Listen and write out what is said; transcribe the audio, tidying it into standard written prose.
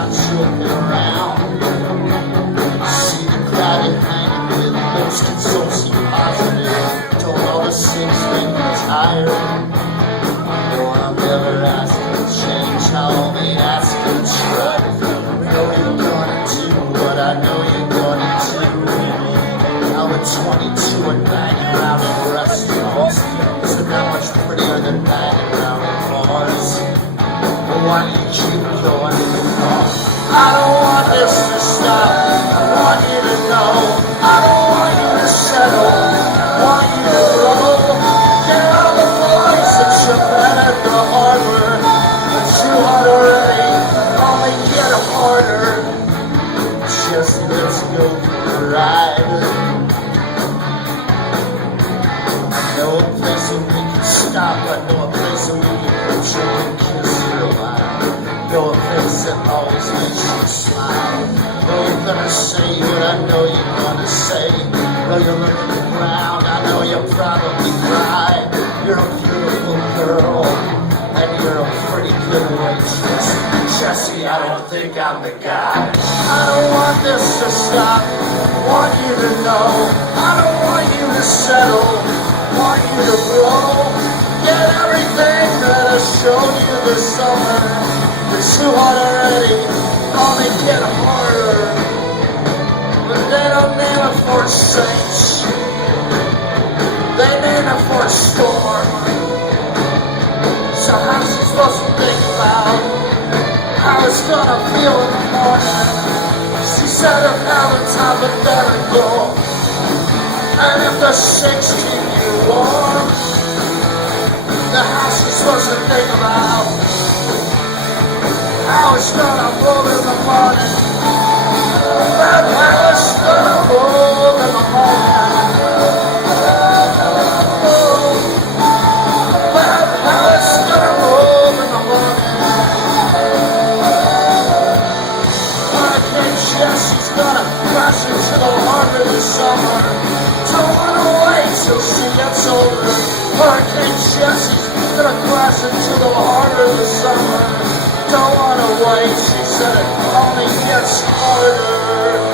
not joking around. See the crowd hanging with most consulting positive. Told all the six fingers higher. No, I'm never asking to change how only asking to try. Know you're gonna do what I know you're gonna do. Now at 22 and banging around in restaurants, so not much prettier than banging around in bars. But why do you keep going? I don't want this to stop. I want you to know. I don't want you to settle. I want you to grow. Get all the boys that you're better the harbor. But you hard already. Only get harder. Just let's go for a ride. I know a place where we can stop. I know a place where we can put you and kiss your life. Know a place that always makes you smile. Know you're gonna say what I know you're gonna say. Know you look at the ground. I know you'll probably cry. You're a beautiful girl, and you're a pretty good waitress. Jesse, I don't think I'm the guy. I don't want this to stop. I want you to know. I don't want you to settle. I want you to grow. Get everything that I showed you this summer. It's too hard already. Only get harder. But they don't name it for saints. They name it for a storm. So how's she supposed to think about how it's gonna feel in the morning? She said if Helen's hypothetical, and if the 6 keep you warm, then how's she supposed to think about how it's gonna move in the morning? That how it's gonna move in the morning. Jesse's gonna crash into the harbor this summer. Don't wanna wait till she gets older. Hurricane Jesse's gonna crash into the harbor this summer. Don't wanna wait, she said it only gets harder.